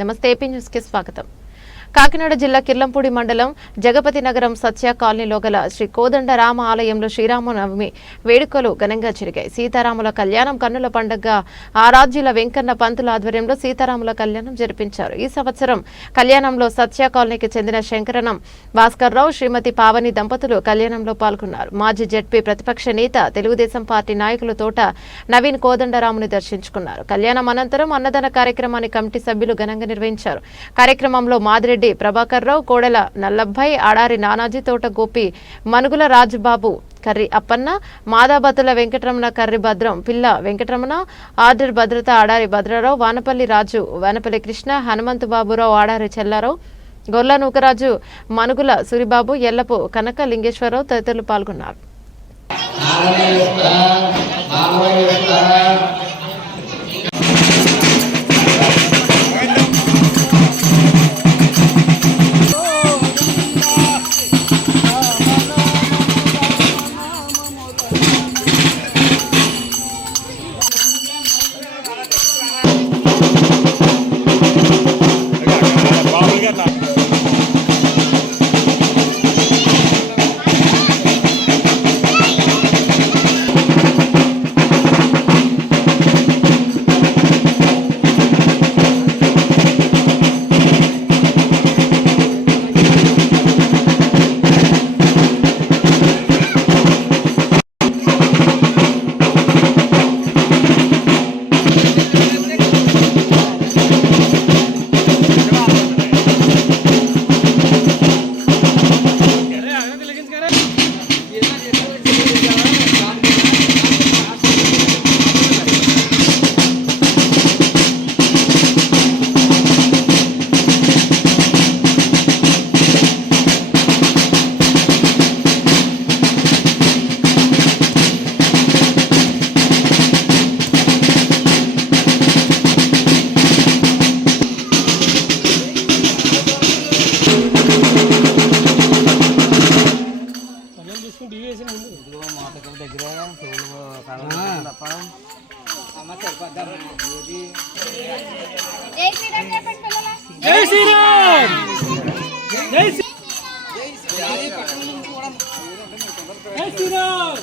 నమస్తే AP news కి స్వాగతం. కాకినాడ జిల్లా కిర్లంపూడి మండలం జగపతి నగరం సత్య కాలనీలో గల శ్రీ కోదండరామ ఆలయంలో శ్రీరామనవమి వేడుకలు ఘనంగా జరిగాయి. సీతారాముల కళ్యాణం కన్నుల పండుగగా ఆరాధ్యుల వెంకన్న పంతుల ఆధ్వర్యంలో సీతారాముల కళ్యాణం జరిపించారు. ఈ సంవత్సరం కళ్యాణంలో సత్య కాలనీకి చెందిన శంకరనం భాస్కర్ రావు, శ్రీమతి పావని దంపతులు కళ్యాణంలో పాల్గొన్నారు. మాజీ జెడ్పీ ప్రతిపక్ష నేత తెలుగుదేశం పార్టీ నాయకులు తోట నవీన్ కోదండరాముని దర్శించుకున్నారు. కళ్యాణం అనంతరం అన్నదాన కార్యక్రమాన్ని కమిటీ సభ్యులు ఘనంగా నిర్వహించారు. కార్యక్రమంలో మాదిరెడ్డి ప్రభాకర్ రావు, కోడెల నల్లభై, ఆడారి నానాజీ, తోట గోపి, మనుగుల రాజుబాబు, కర్రి అప్పన్న, మాదాబతుల వెంకటరమణ, కర్రి భద్రం, పిల్ల వెంకటరమణ, ఆర్డర్ భద్రత, ఆడారి భద్రరావు, వానపల్లి రాజు, వానపల్లి కృష్ణ, హనుమంతు బాబురావు, ఆడారి చెల్లారావు, గొల్ల నూకరాజు, మనుగుల సూరిబాబు, ఎల్లపు కనక లింగేశ్వరరావు తదితరులు పాల్గొన్నారు. జై శ్రీరామ్. జై శ్రీరామ్.